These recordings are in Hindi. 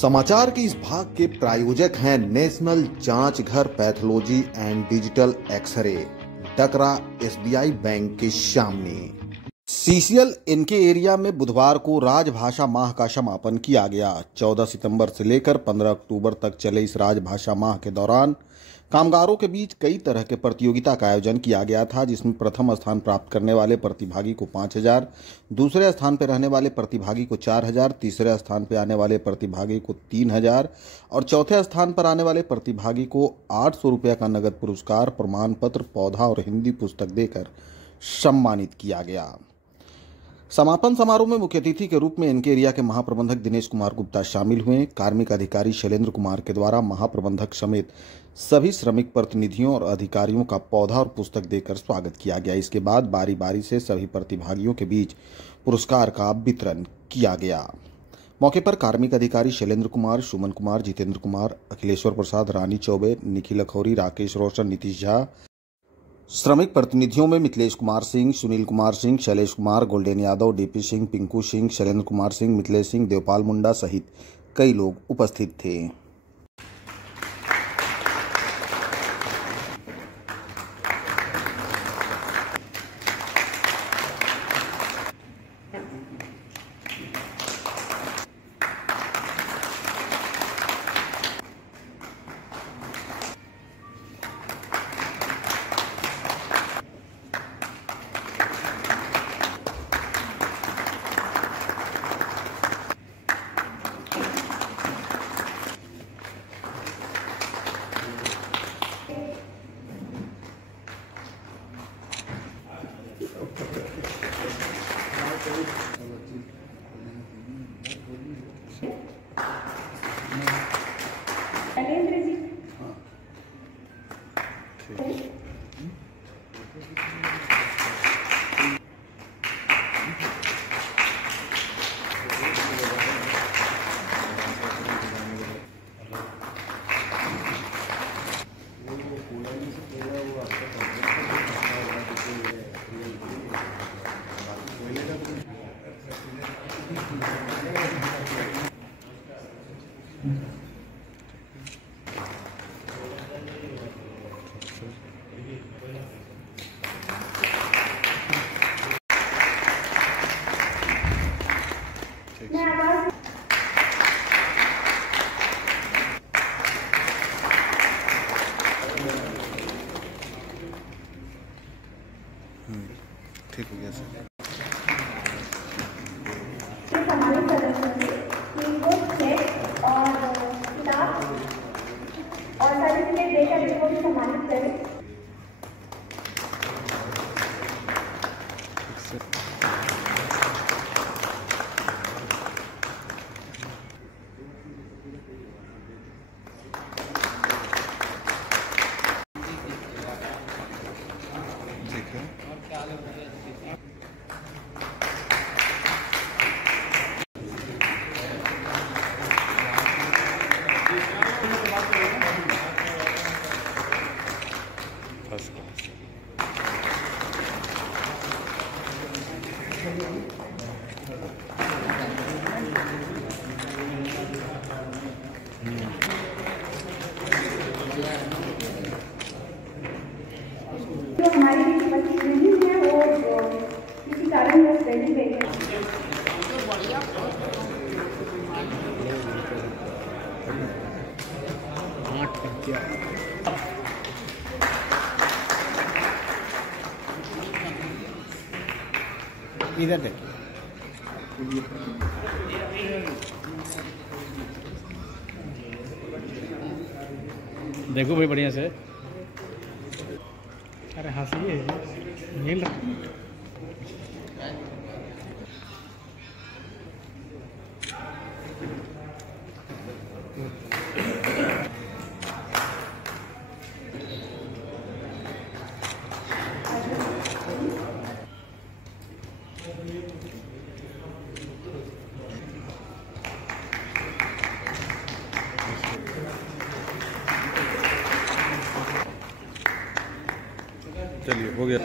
समाचार के इस भाग के प्रायोजक हैं नेशनल जांच घर pathology and digital x-ray, Dakra SBI bank के सामने। सीसीएल इनके एरिया में बुधवार को राजभाषा माह का समापन किया गया। 14 सितंबर से लेकर 15 अक्टूबर तक चले इस राजभाषा माह के दौरान कामगारों के बीच कई तरह के प्रतियोगिता का आयोजन किया गया था, जिसमें प्रथम स्थान प्राप्त करने वाले प्रतिभागी को 5,000, दूसरे स्थान पर रहने वाले प्रतिभागी को 4,000, तीसरे स्थान पर आने वाले प्रतिभागी को 3,000 और चौथे स्थान पर आने वाले प्रतिभागी को 800 रुपये का नगद पुरस्कार, प्रमाण पत्र, पौधा और हिंदी पुस्तक देकर सम्मानित किया गया। समापन समारोह में मुख्य अतिथि के रूप में इनके एरिया के महाप्रबंधक दिनेश कुमार गुप्ता शामिल हुए। कार्मिक अधिकारी शैलेंद्र कुमार के द्वारा महाप्रबंधक समेत सभी श्रमिक प्रतिनिधियों और अधिकारियों का पौधा और पुस्तक देकर स्वागत किया गया। इसके बाद बारी बारी से सभी प्रतिभागियों के बीच पुरस्कार का वितरण किया गया। मौके पर कार्मिक अधिकारी शैलेंद्र कुमार, सुमन कुमार, जितेंद्र कुमार, अखिलेश्वर प्रसाद, रानी चौबे, निखिल अखौरी, राकेश रोशन, नीतीश झा, श्रमिक प्रतिनिधियों में मिथिलेश कुमार सिंह, सुनील कुमार सिंह, शैलेश कुमार, गोल्डन यादव, डीपी सिंह, पिंकू सिंह, शैलेंद्र कुमार सिंह, मिथिलेश सिंह, देवपाल मुंडा सहित कई लोग उपस्थित थे। ठीक हो गया सर। और सर्टिफिकेट देकर इनको भी सम्मानित करें। हमारी ट्रेनिंग है वो किसी कारण वो ट्रेनिंग देंगे। इधर देखिए, देखो भाई बढ़िया से। अरे हंसिए, नील चलिए हो गया।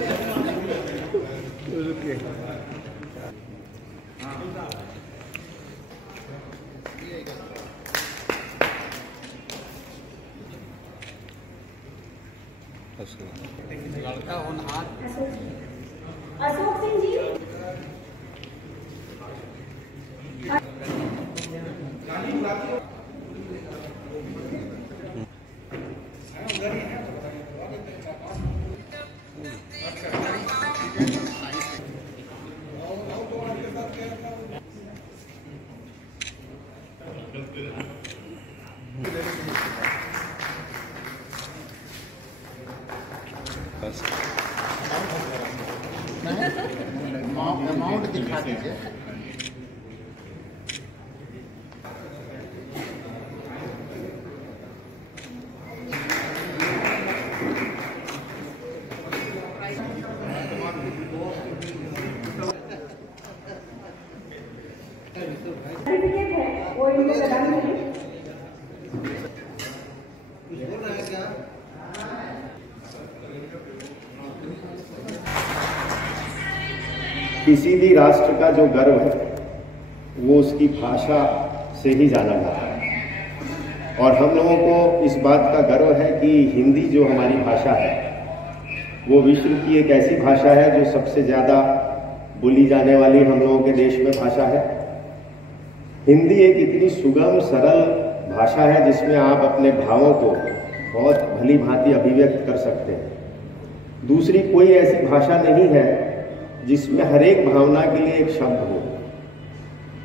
अशोक सिंह जी। अमाउंट दिखा दीजिए। सर्टिफिकेट है वो इनको प्रदान करें। किसी भी राष्ट्र का जो गर्व है वो उसकी भाषा से ही जाना जाता है और हम लोगों को इस बात का गर्व है कि हिंदी जो हमारी भाषा है वो विश्व की एक ऐसी भाषा है जो सबसे ज़्यादा बोली जाने वाली हम लोगों के देश में भाषा है। हिंदी एक इतनी सुगम सरल भाषा है जिसमें आप अपने भावों को बहुत भली भांति अभिव्यक्त कर सकते हैं। दूसरी कोई ऐसी भाषा नहीं है जिसमें हर एक भावना के लिए एक शब्द हो।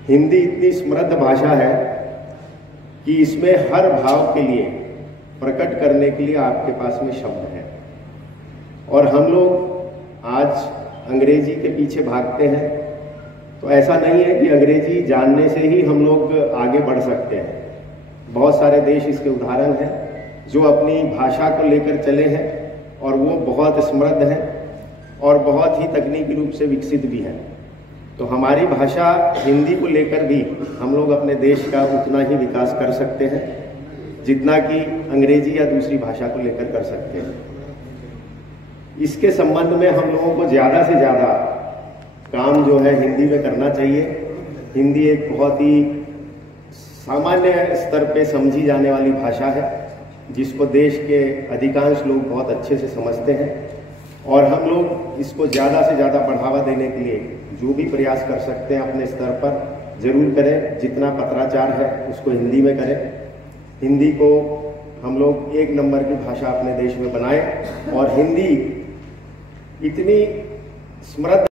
हिंदी इतनी समृद्ध भाषा है कि इसमें हर भाव के लिए प्रकट करने के लिए आपके पास में शब्द है। और हम लोग आज अंग्रेजी के पीछे भागते हैं तो ऐसा नहीं है कि अंग्रेजी जानने से ही हम लोग आगे बढ़ सकते हैं। बहुत सारे देश इसके उदाहरण हैं जो अपनी भाषा को लेकर चले हैं और वो बहुत समृद्ध हैं और बहुत ही तकनीकी रूप से विकसित भी है। तो हमारी भाषा हिंदी को लेकर भी हम लोग अपने देश का उतना ही विकास कर सकते हैं जितना कि अंग्रेजी या दूसरी भाषा को लेकर कर सकते हैं। इसके संबंध में हम लोगों को ज़्यादा से ज़्यादा काम जो है हिंदी में करना चाहिए। हिंदी एक बहुत ही सामान्य स्तर पे समझी जाने वाली भाषा है जिसको देश के अधिकांश लोग बहुत अच्छे से समझते हैं और हम लोग इसको ज़्यादा से ज़्यादा बढ़ावा देने के लिए जो भी प्रयास कर सकते हैं अपने स्तर पर जरूर करें। जितना पत्राचार है उसको हिंदी में करें। हिंदी को हम लोग एक नंबर की भाषा अपने देश में बनाएं और हिंदी इतनी समृद्ध